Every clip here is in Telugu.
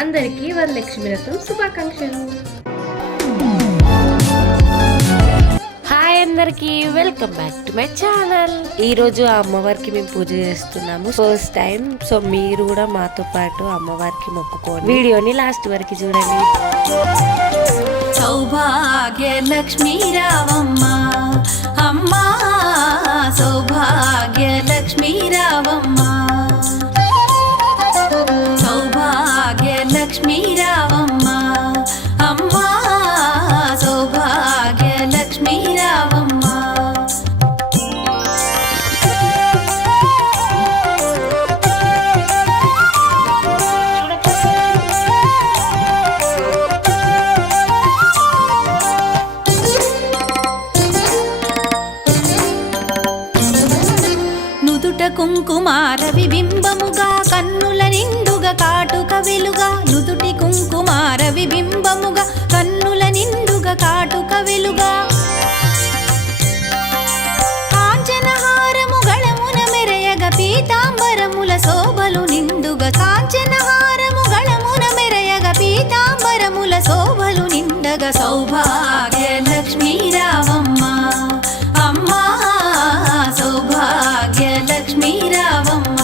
అందరికీ వరలక్ష్మి వ్రతం శుభాకాంక్షలు. హాయ్ అందరికి, welcome back to my channel. ఈ రోజు అమ్మవారికి మేము పూజ చేస్తున్నాము, ఫస్ట్ టైం. సో మీరు కూడా మాతో పాటు అమ్మవారికి మొక్కుకోండి. వీడియోని లాస్ట్ వరకు చూడండి. సౌభాగ్య లక్ష్మీ రావమ్మ అమ్మా, సౌభాగ్య లక్ష్మీ రావమ్మ, సౌభాగ్య లక్ష్మీ రావమ్మ అమ్మా, సౌభాగ్య లక్ష్మీ రావమ్మ. నుదుట కుంకుమార విబింబముగా, కన్నుల నిండుగా కాటుక వెలుగా. నుదుటి కుంకుమార విబింబముగా, కన్నుల నిండుగా కాటుక వెలుగా. కాంచనహారము గళమున మెరయగ, పీతాంబరముల శోభలు నిండుగా. కాంచనహారము గళమున మెరయగ, పీతాంబరముల శోభలు నిండగా. సౌభాగ్య లక్ష్మీ రావమ్మ అమ్మా, సౌభాగ్య లక్ష్మీ రావమ్మ.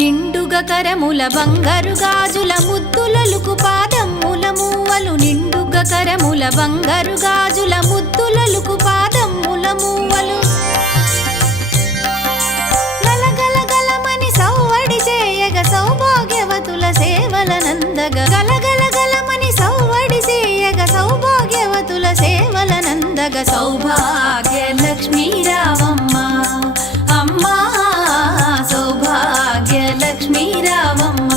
నిండుగా కరముల బంగారు గాజుల ముద్దులలుకు పాదమ్ముల మూవలు. నిండుగా కరముల బంగారు గాజుల ముద్దులలుకు పాదమ్ముల మూవలు. గలగల గలమని సౌవడి చేయగ, సౌభాగ్యవతుల సేవల నందగ. గలగల గలమని సౌవడి చేయగ, సౌభాగ్యవతుల సేవల నందగ. సౌభాగ్య లక్ష్మీ రావమ్మ అమ్మా, సౌభాగ్య లక్ష్మీ రావమ్మ.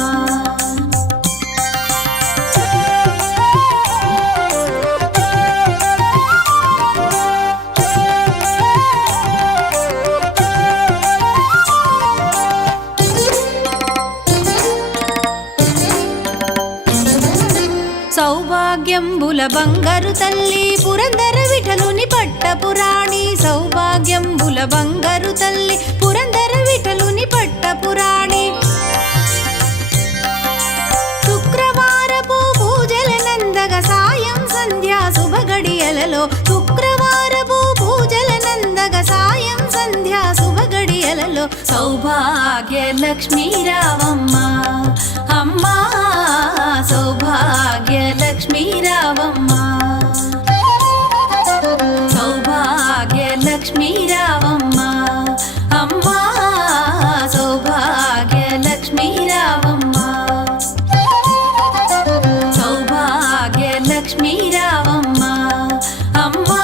సౌభాగ్యంబుల బంగారు తల్లి, పురందర విఠలుని పట్టపురాణి. సౌభాగ్యంబుల బంగారు తల్లి, పురందర విఠలుని పట్టపురాణి. శుక్రవారపు పూజల నందగ, సాయం సంధ్యా శుభగడియలలో. శుక్రవారపు పూజల నందగ, సాయం సంధ్యా శుభగడియలలో. సౌభాగ్య లక్ష్మీ రావమ్మ అమ్మా, సౌభాగ్య లక్ష్మీ రావమ్మ, సౌభాగ్య లక్ష్మీ రావమ్మ అమ్మా, సౌభాగ్య లక్ష్మీ రావమ్మ, సౌభాగ్య లక్ష్మీ రావమ్మ అమ్మా,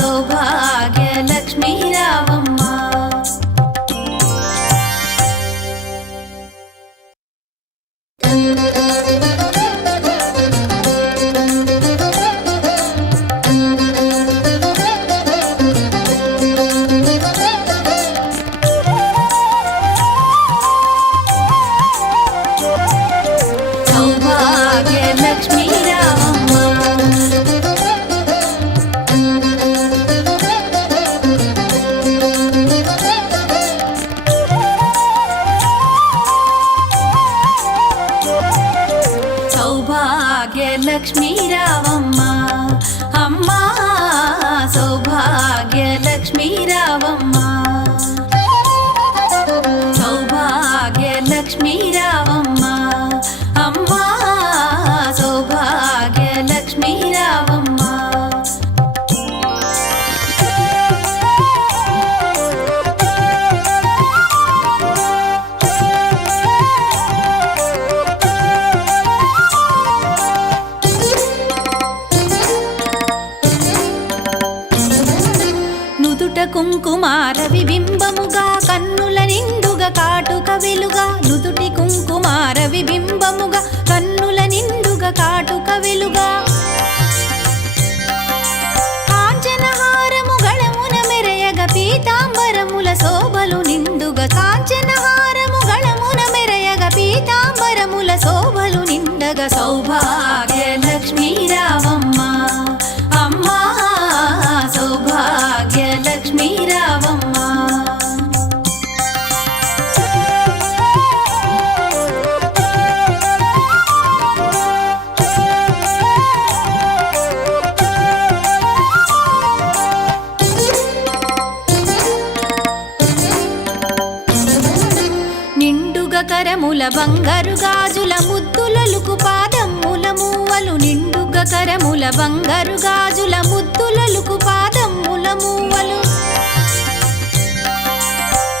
సౌభాగ్య లక్ష్మీ రావమ్మ. సౌభాగ్య లక్ష్మీ రావమ్మ, సౌభాగ్య లక్ష్మీ రావమ్మ అమ్మా, సౌభాగ్య లక్ష్మీ రావమ్మ, సౌభాగ్య లక్ష్మీ రావమ్మ అమ్మా, సౌభాగ్య లక్ష్మీ రావమ్మ. నుదుట కుంకుమార విబింబముగా, కన్నుల నిండుగా కాటుక వెలుగా. నుదుటి కుంకుమార విబింబముగా, కన్నుల నిండుగా కాటుక వెలుగా. కాంచనహారము గళమున మెరయగ, పీతాంబరముల శోభలు నిండుగా. కాంచనహారము గళమున మెరయగ, నిండుగ సౌభాగ్య లక్ష్మీ రావమ్మ అమ్మా సౌభాగ్య లక్ష్మీ రావమ్మ కరముల బంగారు గాజుల ముద్దులలుకు పాదమ్ముల మూవలు నిండుగ కరముల బంగారు గాజుల ముద్దులలుకు పాదమ్ముల మూవలు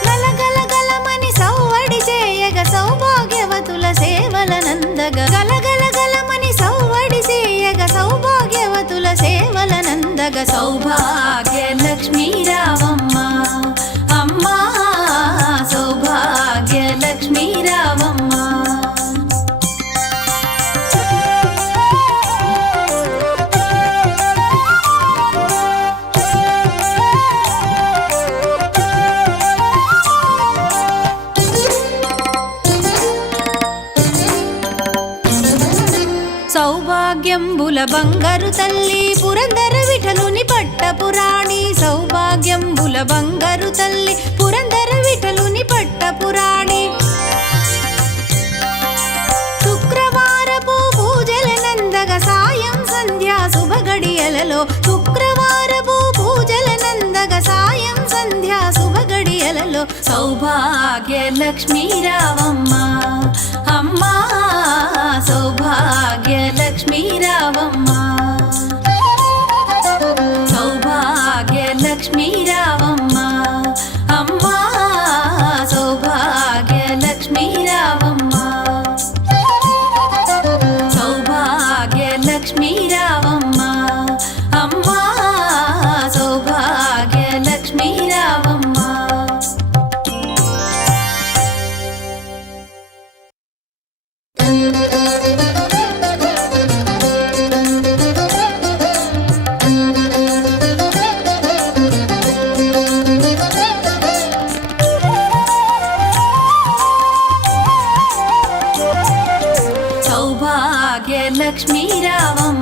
గలగలగలమని సౌవడి చేయగ సౌభాగ్యవతుల సేవల నందగ గలగలగలమని సౌవడి చేయగ సౌభాగ్యవతుల సేవల నందగ సౌభాగ్య లక్ష్మీ రావమ్మ అమ్మా సౌభాగ్య లక్ష్మీ రావమ్మ సౌభాగ్యంబుల బంగారు తల్లి పురందర విఠలుని పట్టపురాణి సౌభాగ్యంబుల బంగారు తల్లి పురందర విఠలుని పట్టపురాణి శుక్రవారపు పూజల నందగ సాయం సంధ్యా శుభగడియలలో శుక్రవారపు పూజల నందగ సాయం సంధ్యా శుభగడియలలో సౌభాగ్య లక్ష్మీ రావమ్మ అమ్మా సౌభాగ్య లక్ష్మీ రావమ్మ సౌభాగ్య లక్ష్మీ రావమ్మ అమ్మా సౌభాగ్య లక్ష్మీ రావమ్మ సౌభాగ్య లక్ష్మీ రావమ్మ అమ్మా సౌభాగ్య లక్ష్మీ రావమ్మ సౌభాగ్య లక్ష్మీ రావమ్మ